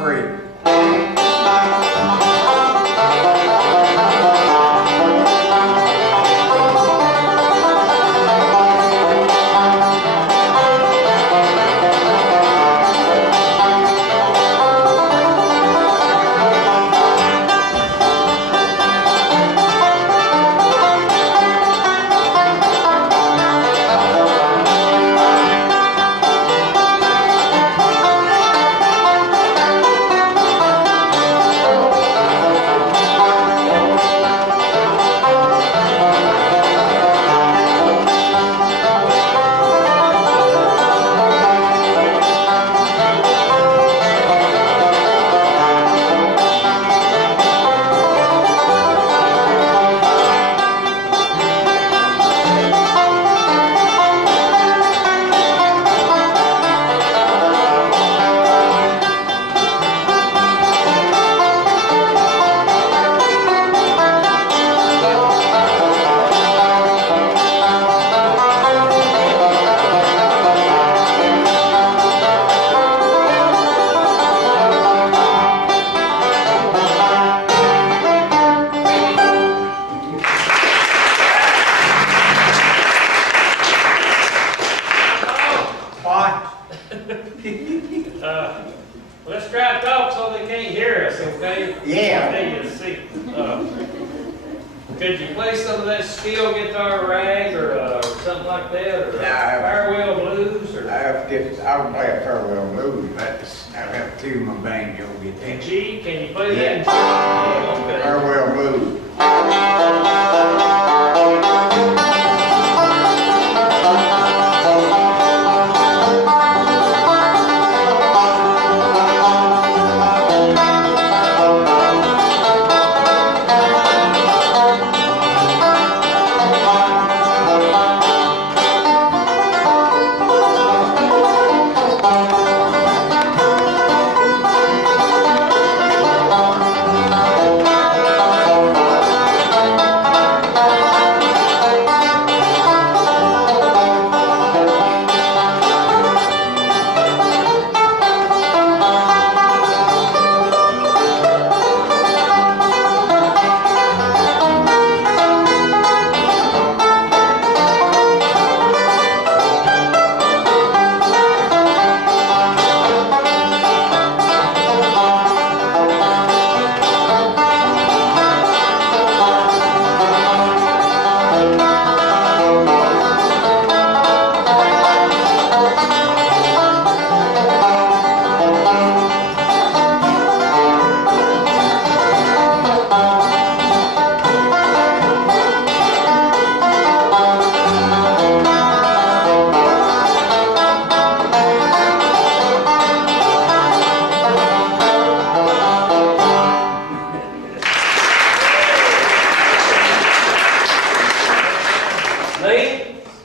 free. Let's try to talk so they can't hear us, okay? Yeah. Take a seat. Could you play some of that steel guitar rag or something like that, or farewell blues, or I can play a farewell blues, but I have two of my banjo guitars. G? Can you play that? Yeah. Yeah, okay. Farewell blues.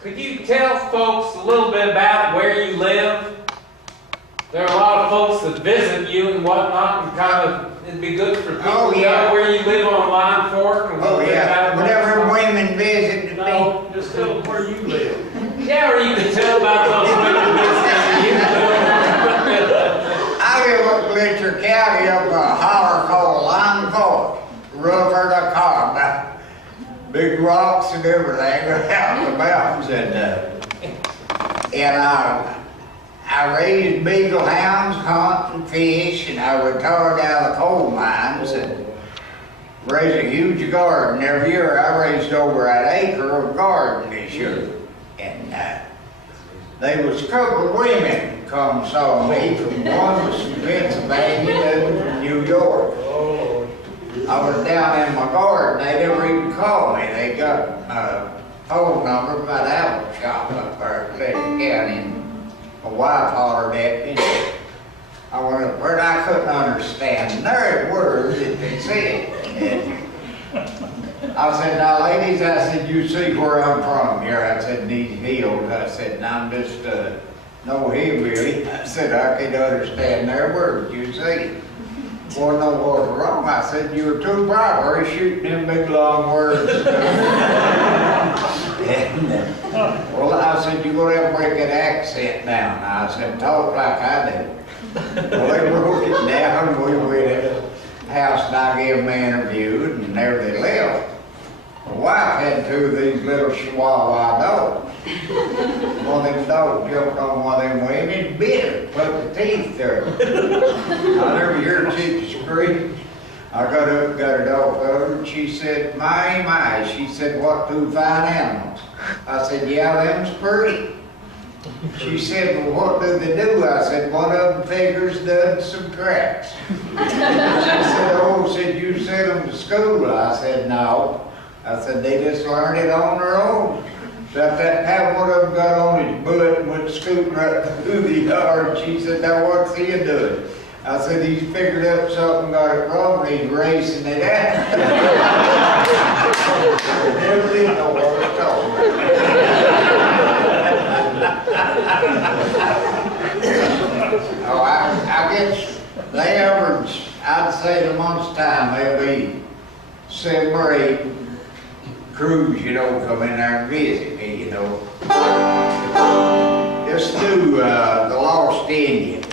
Could you tell folks a little bit about where you live? There are a lot of folks that visit you and whatnot, and kind of, it'd be good for people to know where you live on Line Fork. And whenever women visit me. No, just tell them where you live. Yeah, or you can tell about those women visiting you. I live up Letcher County up a holler called Line Fork. Rougher than a car, about big rocks and everything out in the mountains, and I raised beagle hounds, hunt and fish, and I retired out of the coal mines and raised a huge garden. Every year I raised over an acre of garden this year, and there was a couple of women come saw me. One was from Pennsylvania, the other from New York. I was down in my garden, they never even called me. They got a phone number by the apple shop up there in Letcher County, and my wife hollered at me. I went up there and I couldn't understand their words that they said. And I said, now ladies, I said, you see where I'm from here. I said, these hills. I said, and I'm just no hillbilly. I said, I can understand their words, you see. Well, no, what's wrong? I said, you were too bright shooting them big long words. Well, I said, you're going to have to break that accent down. I said, talk like I do. Well, they wrote it down, we went to the house and I gave them an interview and there they left. My wife had two of these little Chihuahua dogs. One of them dogs jumped on one of them women and bit her, put the teeth there. I never heard she scream. I got up, got her dog over, and she said, my, she said, what two fine animals? I said, yeah, them's pretty. She said, well, what do they do? I said, one of them figures done some cracks. She said, oh, said you sent them to school? I said, no. I said, they just learned it on their own. So that time one of them got on his butt and went scooting right through the yard. She said, now what's he doing? I said, he's figured up something, got it wrong, and he's racing it out. Never did know what I was talking about. Oh, I guess they average, I'd say in a month's time, there'll be 7 or 8 crews, you know, come in there and visit me, you know. Let's do the Lost Indian.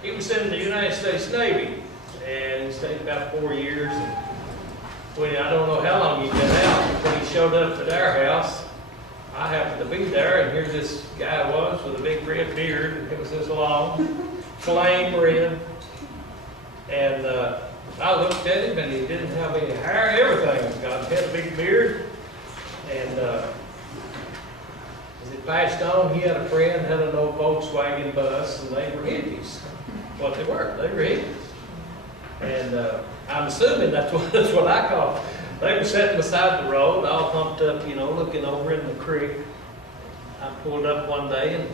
He was in the United States Navy, and he stayed about 4 years. And when I don't know how long he'd been out, when he showed up at our house, I happened to be there, and here this guy was with a big red beard, and it was this long, flame red. And I looked at him, and he didn't have any hair, everything was gone. He had a big beard, and as it passed on, he had a friend, had an old Volkswagen bus, and they were hippies. What they were hippies. And I'm assuming that's what I call it. They were sitting beside the road, all pumped up, you know, looking over in the creek. I pulled up one day, and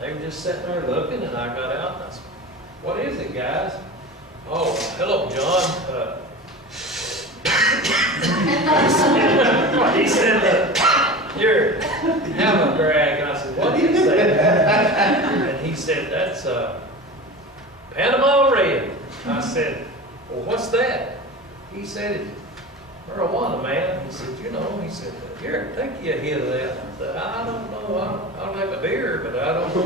they were just sitting there looking, and I got out, and I said, "What is it, guys?" "Oh, hello, John." He said, "Here, have a drag." And I said, "What is that?" And he said, "That's Panama Red." I said, "Well, what's that?" He said, "It's marijuana, man." He said, "You know," he said, "Here, take you a hit of that." I said, "I don't know, I don't have a beer, but I don't know."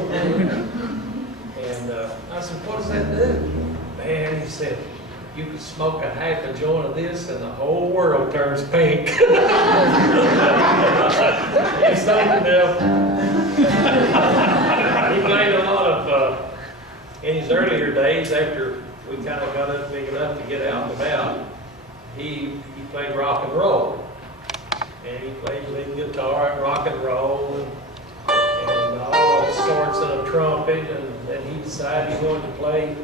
And I said, "What does that do?" "Man," he said, "you could smoke a half a joint of this and the whole world turns pink." It's something else. He played a lot of, in his earlier days, after we kind of got up big enough to get out and about, he played rock and roll. And he played lead guitar and rock and roll and all all sorts of trumpet, and then he decided he wanted to play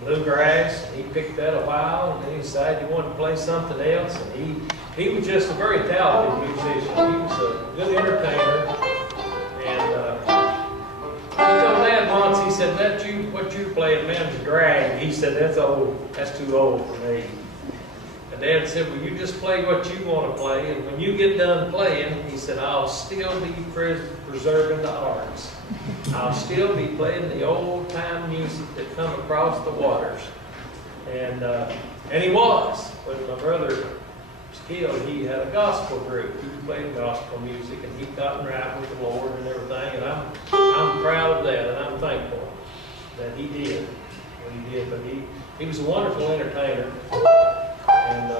bluegrass. He picked that a while, and then he decided he wanted to play something else. And he was just a very talented musician. He was a good entertainer. And he told Dad once, he said, what you playing, man, is drag. He said, that's old. That's too old for me. And Dad said, well, you just play what you want to play, and when you get done playing, he said, I'll still be preserving the arts. I'll still be playing the old-time music that come across the waters. And he was. When my brother was killed, he had a gospel group. He played gospel music, and he got right with the Lord and everything, and I'm proud of that, and I'm thankful that he did what he did. But he was a wonderful entertainer. And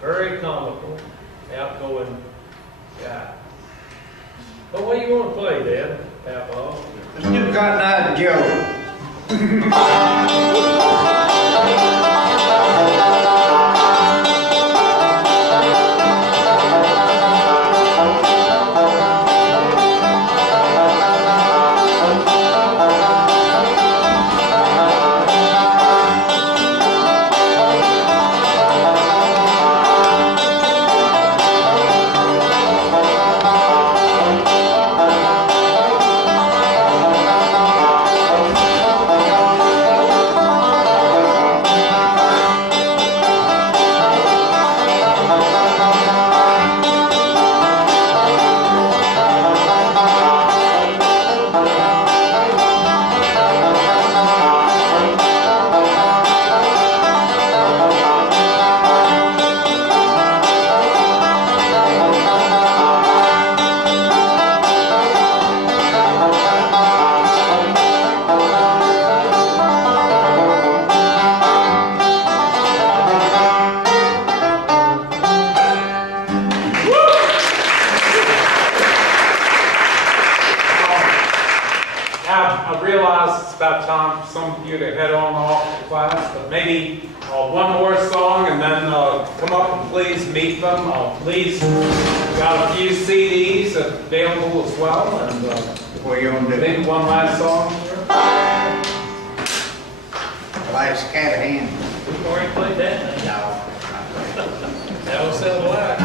very comical, outgoing guy. But what do you want to play, Dad? Papa? Let's do Cotton Eye Joe. I realize it's about time for some of you to head on off to class, but maybe one more song and then come up and please meet them. Please got a few CDs available as well. And What you gonna do? maybe one last song. Last cat hand. We've already played that. No. That was so black.